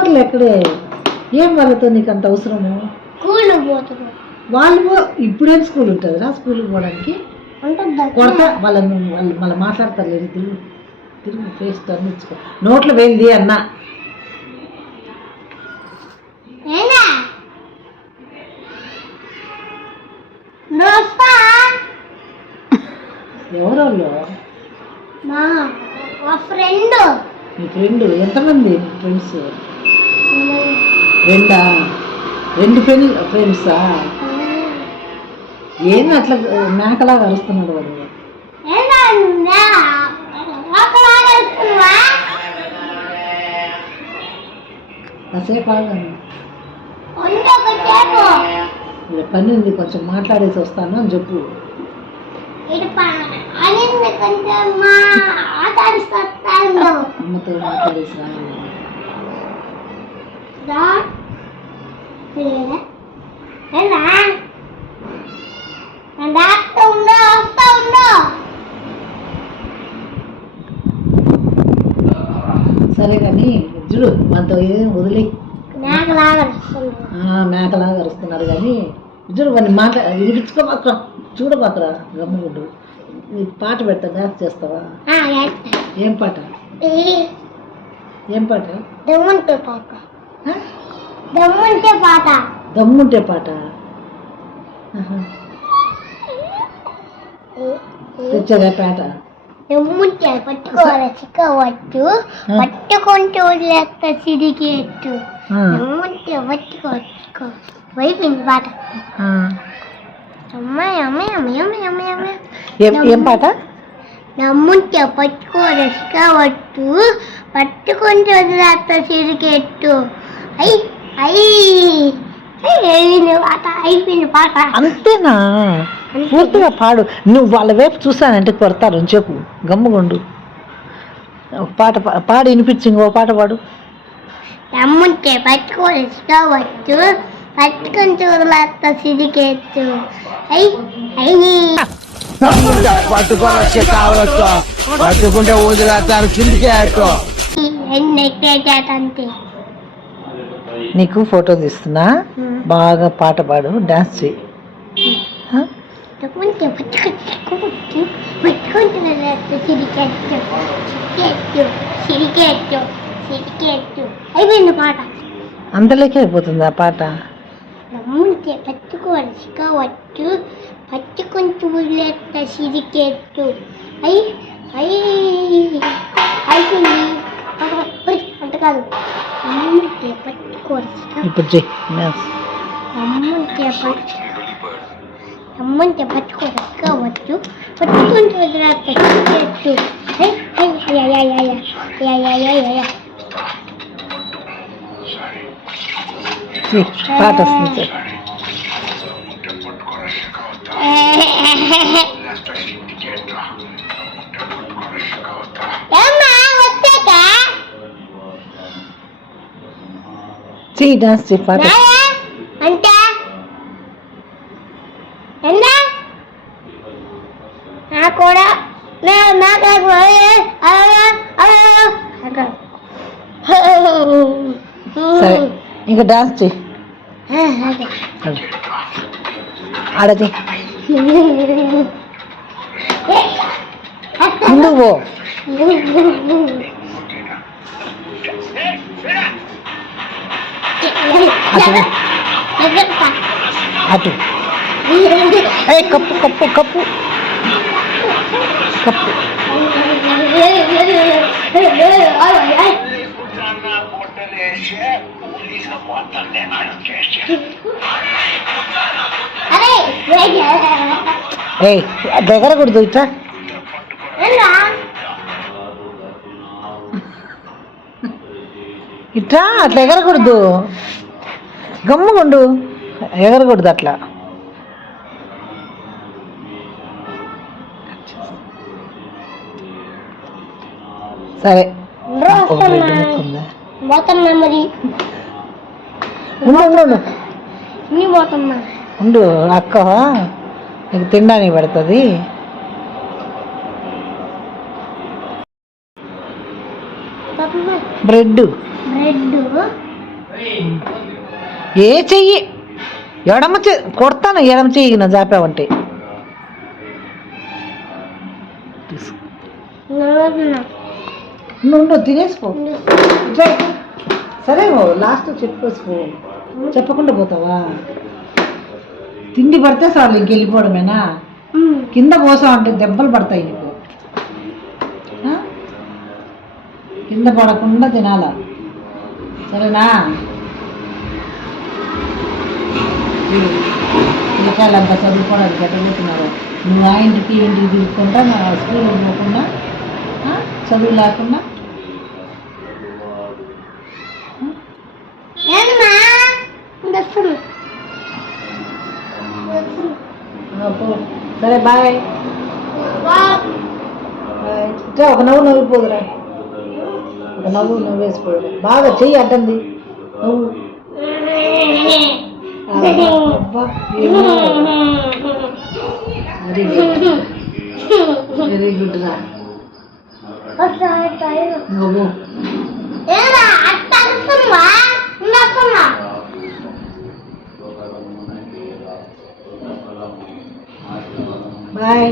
ఉంటారు ఎక్కడే. ఏం వాళ్ళతో నీకు అంత అవసరము? వాళ్ళు ఇప్పుడేం స్కూల్ ఉంటుందిరా? స్కూల్కి పోవడానికి కొడతా వాళ్ళని. వాళ్ళు మళ్ళీ మాట్లాడతారు లేదు. తిరుగు తిరుగు ఫేస్ టర్నిచ్చుకో. నోట్లో వెళ్ళి అన్న ఎవరోళ్ళు? మీ ఫ్రెండ్ ఎంతమంది ఫ్రెండ్స్? రెండు ఫ్రెండ్సా? ఏంది అట్లా మేకలాగా అరుస్తున్నాడు వాడు? కాసేపు ఆగాను, పని ఉంది కొంచెం మాట్లాడేసి వస్తాను అని చెప్పు. అమ్మతో మాట్లాడేసి సరే కానీ చూడు మనతో ఏం వదిలే. మేకలాగా అరుస్తున్నారు కానీ చూడు వాడిని వినిపించుకోమాక, చూడబాకరా గమ్ముగుండు. నీకు పాట పెడతా, డాన్స్ చేస్తావా? ఏం పాట? ఏం పాట? దమ్ముంటే పాట తెచ్చదా పాట? పట్టుకోవచ్చు పట్టుకుంటూ సిరిగేట్టు పట్టుకోవచ్చు వైపింది పాట. ఏం పాట? నమ్ముంటే పట్టుకోవచ్చు పట్టుకుంటూ వదిలేస్తా సిరిగేట్టు. అయిపోయింది పాట. అంతేనా? పూర్తిగా పాడు. నువ్వు వాళ్ళ వైపు చూసానంటే కొడతారు అని చెప్పు. గమ్ముగుండు. పాట పాడి వినిపించి ఇంకో పాట పాడు. నమ్ముంటే పట్టుకోవచ్చు పట్టుకొని చూడలేస్తా సిరిగేట్టు. పట్టుకుంటే వదిలేస్తారు సిరిగేట్టు. అంతే. నీకు ఫోటో తీస్తున్నా, బాగా పాట పాడు, డాన్స్ చెయ్యి. అయిపోయింది పాట. అంతలోకి అయిపోతుంది ఆ పాట. నమ్ముంటే పట్టుకోవచ్చు పట్టుకొని చూడలేస్తా సిరిగేట్టు. అయిపోయింది అంత కాదు. నమ్ముంటే పట్టుకోవచ్చు ఇప్పుడు చెయ్యి. నమ్ముంటే పట్టుకోవచ్చు పట్టుకొని చూడలేస్తా సిరిగేట్టు. పాట వస్తుంది. చెయ్యి, డాన్స్ చెయ్యి, పాట. అంటే కూడా సరే ఇంకా డాన్స్ చెయ్యి. ఆడది ముందుకు పో. అటు కప్పు కప్పు కప్పు కప్పు. దగ్గర కూడదు ఇట్లా. ఇట్లా అట్లా ఎగరకూడదు, గమ్ముగుండు, ఎగరకూడదు అట్లా. సరే ఉండు అక్క, నీకు తినడానికి పడుతుంది. బ్రెడ్ బ్రెడ్ ఏ చెయ్యి ఎడమ చెయ్యి కొడతాను, ఎడమ చెయ్యి నా జాపావంటే. నుండు తినేసిపో. సరే లాస్ట్ చెప్పేసిపో. చెప్పకుండా పోతావా? తిండి పడితే చాలు ఇంకెళ్ళిపోవడమేనా? కింద పోసా అంటే దెబ్బలు పడతాయి నీకు. ఆ? కింద పడకుండా తినాలా, సరేనా? పిల్లకాయలంతా చదువుకోవడానికి ఎట్టబోతున్నారు. నువ్వు ఆ ఇంటికి ఇంటికి తీసుకుంటా, నా స్కూల్లో పోకుండా, చదువు లేకుండా. సరే బాయ్. బాయ్. ఒక నవ్వు నవ్విపోదురా, ఒక నవ్వు నవ్వేసిపోదురా. బాగా చెయ్యి అడ్డంది నవ్వు. అబ్బా వెరీ గుడ్ రా. నువ్వు బాయ్.